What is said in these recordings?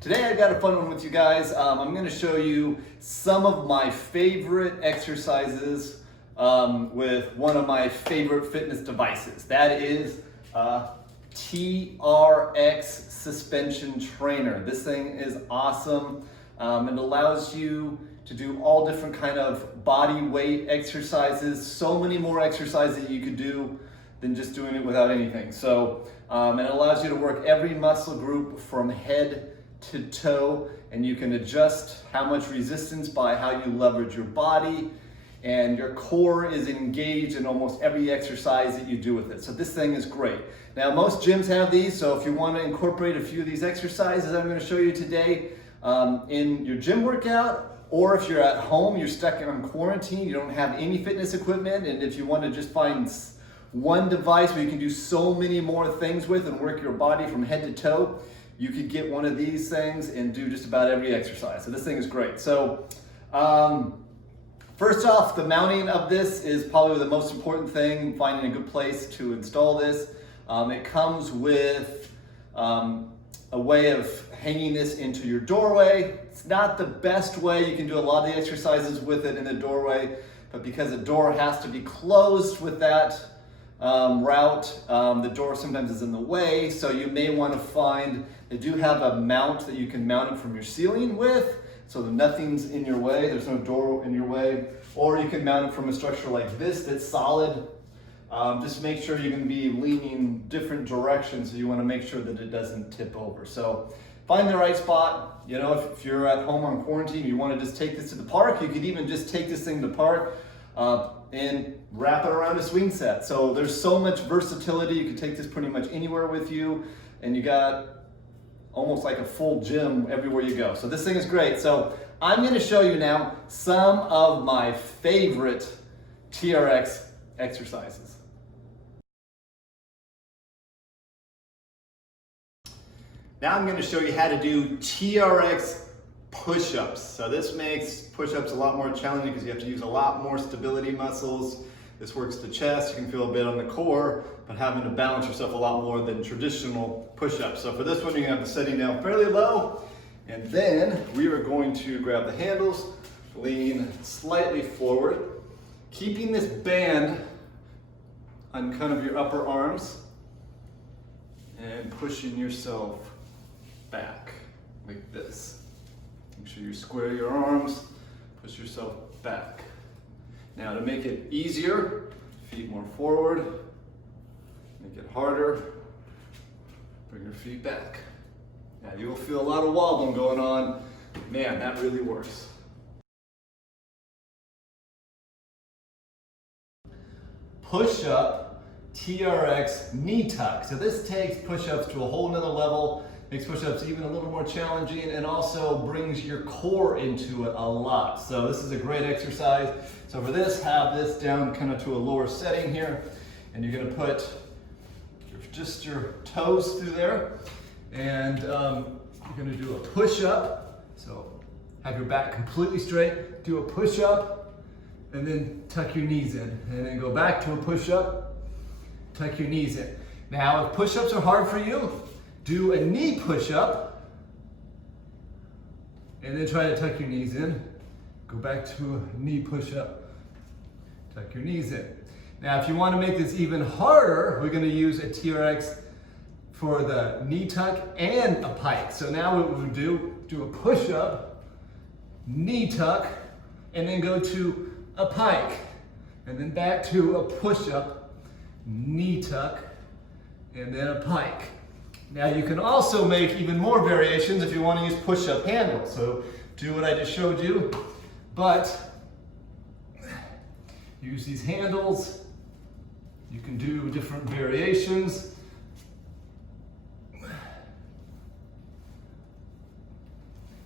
Today I got a fun one with you guys. I'm going to show you some of my favorite exercises with one of my favorite fitness devices. That is TRX suspension trainer. This thing is awesome. It allows you to do all different kind of body weight exercises, so many more exercises that you could do than just doing it without anything. So it allows you to work every muscle group from head to toe, and you can adjust how much resistance by how you leverage your body, and your core is engaged in almost every exercise that you do with it. So this thing is great. Now most gyms have these, so if you want to incorporate a few of these exercises I'm going to show you today in your gym workout, or if you're at home, you're stuck on quarantine, you don't have any fitness equipment, and if you want to just find one device where you can do so many more things with and work your body from head to toe, you could get one of these things and do just about every exercise. So this thing is great. So first off, the mounting of this is probably the most important thing, finding a good place to install this. It comes with a way of hanging this into your doorway. It's not the best way. You can do a lot of the exercises with it in the doorway, but because the door has to be closed with that route, the door sometimes is in the way, so you may want to find, they do have a mount that you can mount it from your ceiling with, so that nothing's in your way, there's no door in your way, or you can mount it from a structure like this that's solid. Just make sure you're going to be leaning different directions, so you want to make sure that it doesn't tip over. So find the right spot. You know, if you're at home on quarantine, you want to just take this to the park, you could even just take this thing to the park and wrap it around a swing set. So there's so much versatility. You can take this pretty much anywhere with you, and you got almost like a full gym everywhere you go. So this thing is great. So I'm going to show you now some of my favorite TRX exercises. Now I'm going to show you how to do TRX push-ups. So this makes push-ups a lot more challenging because you have to use a lot more stability muscles. This works the chest, you can feel a bit on the core, but having to balance yourself a lot more than traditional push-ups. So for this one, you're gonna have the setting down fairly low, and then we are going to grab the handles, lean slightly forward, keeping this band on kind of your upper arms, and pushing yourself back like this. Make sure you square your arms, push yourself back. Now to make it easier, feet more forward, make it harder, bring your feet back. Now you will feel a lot of wobbling going on. Man, that really works. Push-up TRX knee tuck. So this takes push-ups to a whole nother level, makes push-ups even a little more challenging, and also brings your core into it a lot. So this is a great exercise. So for this, have this down kind of to a lower setting here, and you're gonna put just your toes through there, and you're gonna do a push-up. So have your back completely straight, do a push-up, and then tuck your knees in, and then go back to a push-up, tuck your knees in. Now, if push-ups are hard for you, do a knee push-up, and then try to tuck your knees in. Go back to a knee push-up, tuck your knees in. Now, if you want to make this even harder, we're going to use a TRX for the knee tuck and a pike. So now what we would do a push-up, knee tuck, and then go to a pike, and then back to a push-up, knee tuck, and then a pike. Now you can also make even more variations if you want to use push-up handles. So do what I just showed you, but use these handles. You can do different variations.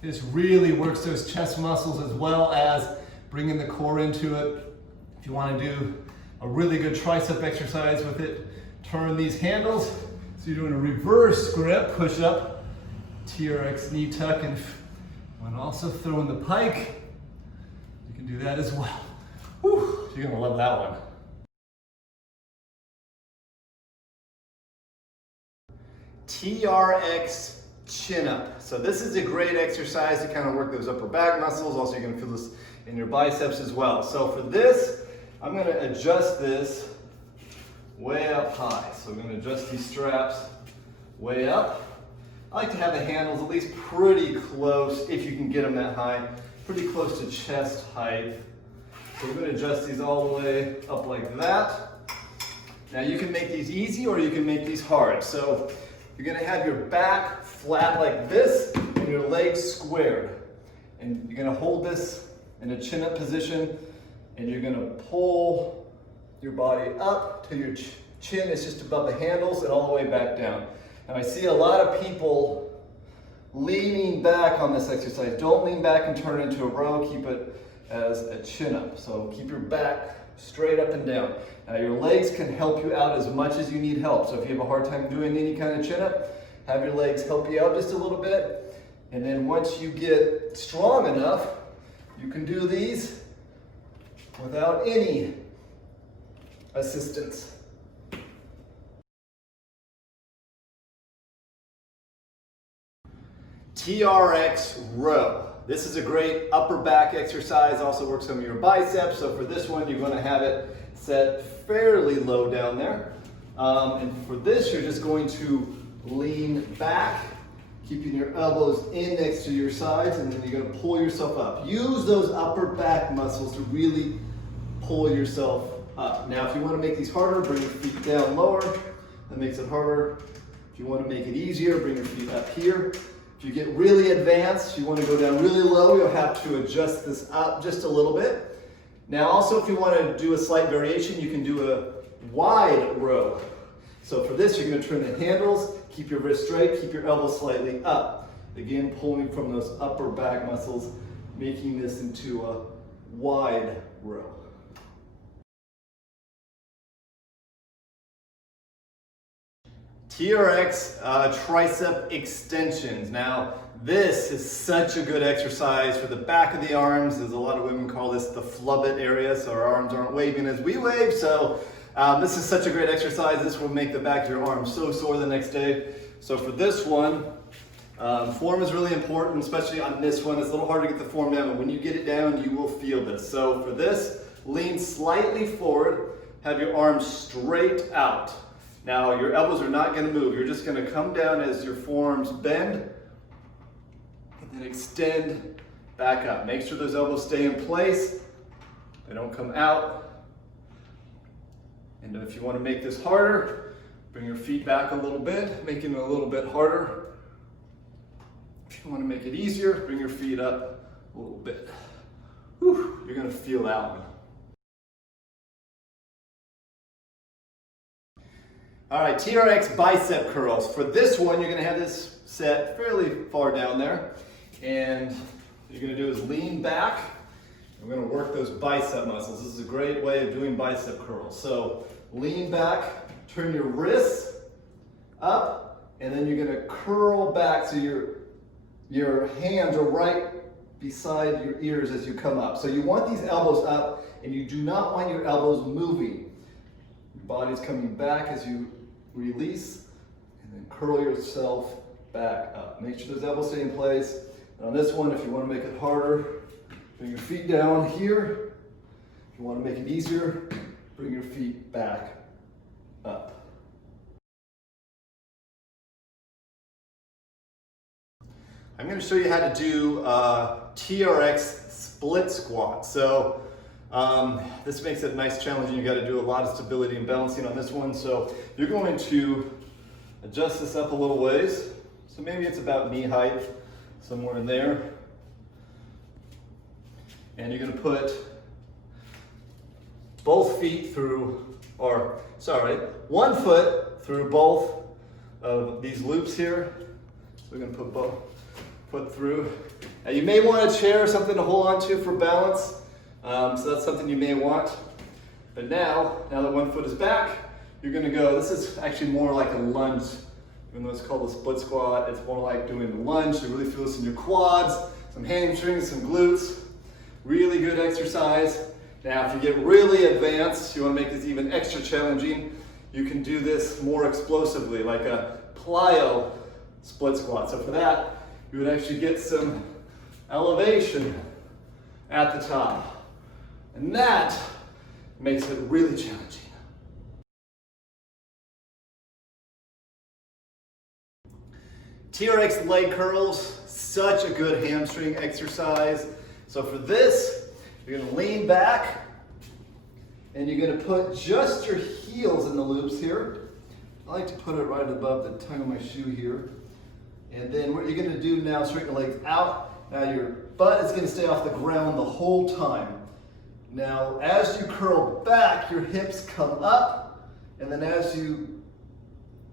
This really works those chest muscles as well as bringing the core into it. If you want to do a really good tricep exercise with it, turn these handles. So you're doing a reverse grip, push up, TRX knee tuck, and when also throwing the pike, you can do that as well. Whew, you're gonna love that one. TRX chin up. So this is a great exercise to kind of work those upper back muscles. Also, you're gonna feel this in your biceps as well. So for this, I'm gonna adjust this way up high. So I'm gonna adjust these straps way up. I like to have the handles at least pretty close, if you can get them that high, pretty close to chest height. So we're gonna adjust these all the way up like that. Now you can make these easy or you can make these hard. So you're gonna have your back flat like this and your legs squared. And you're gonna hold this in a chin up position and you're gonna pull your body up till your chin is just above the handles and all the way back down. Now I see a lot of people leaning back on this exercise. Don't lean back and turn it into a row. Keep it as a chin up. So keep your back straight up and down. Now your legs can help you out as much as you need help. So if you have a hard time doing any kind of chin up, have your legs help you out just a little bit. And then once you get strong enough, you can do these without any assistance. TRX row. This is a great upper back exercise, also works on your biceps. So for this one, you're gonna have it set fairly low down there. And for this, you're just going to lean back, keeping your elbows in next to your sides, and then you're gonna pull yourself up. Use those upper back muscles to really pull yourself up. Now, if you wanna make these harder, bring your feet down lower. That makes it harder. If you wanna make it easier, bring your feet up here. If you get really advanced, you want to go down really low, you'll have to adjust this up just a little bit. Now also, if you want to do a slight variation, you can do a wide row. So for this, you're going to turn the handles, keep your wrist straight, keep your elbows slightly up. Again, pulling from those upper back muscles, making this into a wide row. TRX tricep extensions. Now, this is such a good exercise for the back of the arms. There's a lot of women call this the flub it area, so our arms aren't waving as we wave. So this is such a great exercise. This will make the back of your arms so sore the next day. So for this one, form is really important, especially on this one. It's a little hard to get the form down, but when you get it down, you will feel this. So for this, lean slightly forward, have your arms straight out. Now, your elbows are not going to move. You're just going to come down as your forearms bend and then extend back up. Make sure those elbows stay in place. They don't come out. And if you want to make this harder, bring your feet back a little bit, making it a little bit harder. If you want to make it easier, bring your feet up a little bit. Whew, you're going to feel that one. All right, TRX bicep curls. For this one, you're gonna have this set fairly far down there. And what you're gonna do is lean back. We're gonna work those bicep muscles. This is a great way of doing bicep curls. So lean back, turn your wrists up, and then you're gonna curl back so your hands are right beside your ears as you come up. So you want these elbows up, and you do not want your elbows moving. Your body's coming back as you release, and then curl yourself back up. Make sure those elbows stay in place. And on this one, if you want to make it harder, bring your feet down here. If you want to make it easier, bring your feet back up. I'm going to show you how to do TRX split squat. So this makes it nice challenging. You got to do a lot of stability and balancing on this one. So you're going to adjust this up a little ways. So maybe it's about knee height, somewhere in there. And you're going to put both feet through, or sorry, one foot through both of these loops here. So we're going to put both foot through. Now you may want a chair or something to hold on to for balance. So that's something you may want. But now that one foot is back, you're gonna go, this is actually more like a lunge. Even though it's called a split squat, it's more like doing the lunge. You really feel this in your quads, some hamstrings, some glutes. Really good exercise. Now, if you get really advanced, you wanna make this even extra challenging, you can do this more explosively, like a plyo split squat. So for that, you would actually get some elevation at the top. And that makes it really challenging. TRX leg curls, such a good hamstring exercise. So for this, you're gonna lean back and you're gonna put just your heels in the loops here. I like to put it right above the tongue of my shoe here. And then what you're gonna do now, straighten the legs out. Now your butt is gonna stay off the ground the whole time. Now, as you curl back, your hips come up, and then as you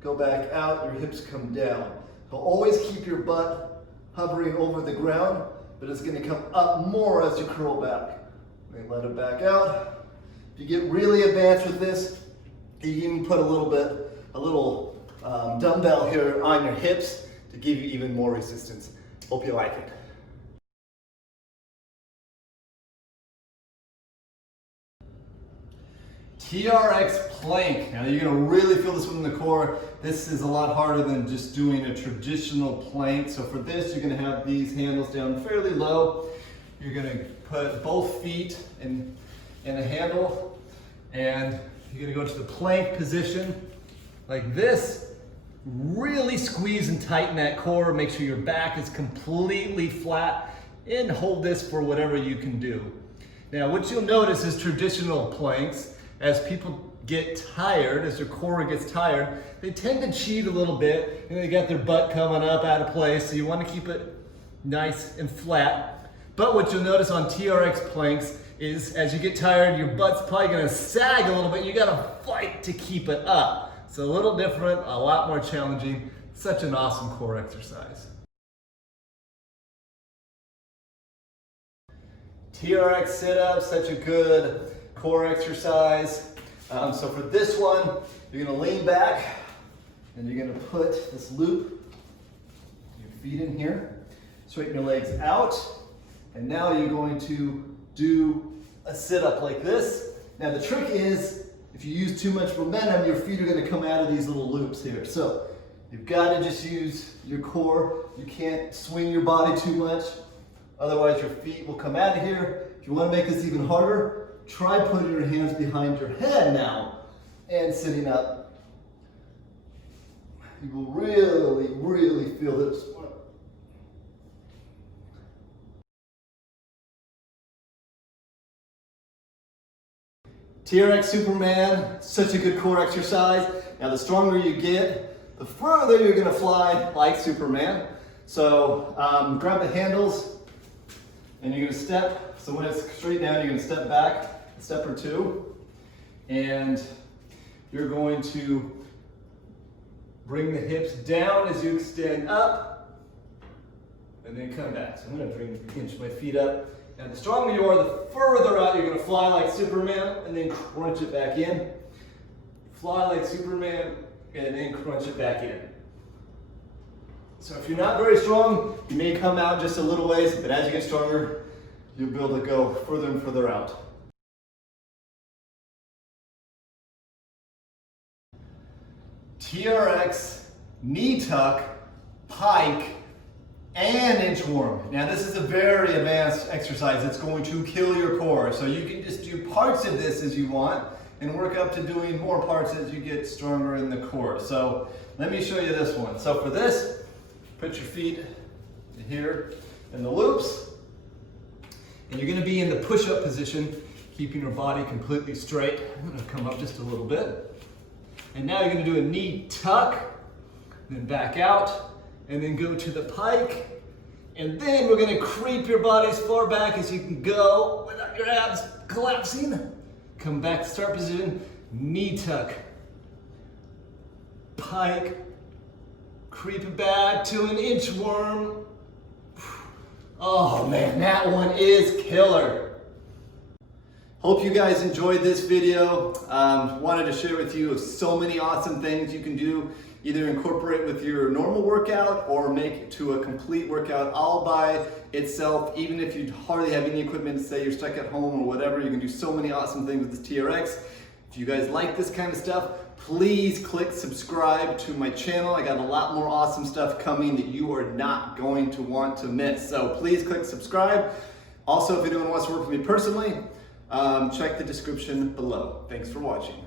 go back out, your hips come down. So always keep your butt hovering over the ground, but it's gonna come up more as you curl back. Then let it back out. If you get really advanced with this, you can even put a little dumbbell here on your hips to give you even more resistance. Hope you like it. TRX plank. Now you're gonna really feel this one in the core. This is a lot harder than just doing a traditional plank. So for this, you're gonna have these handles down fairly low. You're gonna put both feet in a handle, and you're gonna go to the plank position like this. Really squeeze and tighten that core. Make sure your back is completely flat, and hold this for whatever you can do. Now what you'll notice is traditional planks, as people get tired, as their core gets tired, they tend to cheat a little bit, and they got their butt coming up out of place, so you want to keep it nice and flat. But what you'll notice on TRX planks is as you get tired, your butt's probably going to sag a little bit. You got to fight to keep it up. It's a little different, a lot more challenging. Such an awesome core exercise. TRX sit-ups, such a good core exercise. So for this one, you're gonna lean back and you're gonna put this loop, your feet in here, straighten your legs out, and now you're going to do a sit-up like this. Now the trick is, if you use too much momentum, your feet are gonna come out of these little loops here. So you've gotta just use your core. You can't swing your body too much, otherwise your feet will come out of here. If you wanna make this even harder, try putting your hands behind your head now and sitting up. You will really, really feel this one. TRX Superman, such a good core exercise. Now the stronger you get, the further you're gonna fly like Superman. So grab the handles and you're gonna step. So when it's straight down, you're gonna step back a step or two, and you're going to bring the hips down as you extend up, and then come back. So I'm gonna pinch my feet up. Now the stronger you are, the further out you're gonna fly like Superman, and then crunch it back in. Fly like Superman, and then crunch it back in. So if you're not very strong, you may come out just a little ways, but as you get stronger, you'll be able to go further and further out. TRX, knee tuck, pike, and inchworm. Now this is a very advanced exercise. It's going to kill your core. So you can just do parts of this as you want and work up to doing more parts as you get stronger in the core. So let me show you this one. So for this, put your feet here in the loops, and you're gonna be in the push-up position, keeping your body completely straight. I'm gonna come up just a little bit. And now you're gonna do a knee tuck, then back out, and then go to the pike. And then we're gonna creep your body as far back as you can go without your abs collapsing. Come back to start position, knee tuck, pike, creep it back to an inchworm. Oh man, that one is killer. Hope you guys enjoyed this video. Wanted to share with you so many awesome things you can do, either incorporate with your normal workout or make it to a complete workout all by itself. Even if you hardly have any equipment, say you're stuck at home or whatever, you can do so many awesome things with this TRX. If you guys like this kind of stuff, please click subscribe to my channel. I got a lot more awesome stuff coming that you are not going to want to miss. So please click subscribe. Also, if anyone wants to work with me personally, check the description below. Thanks for watching.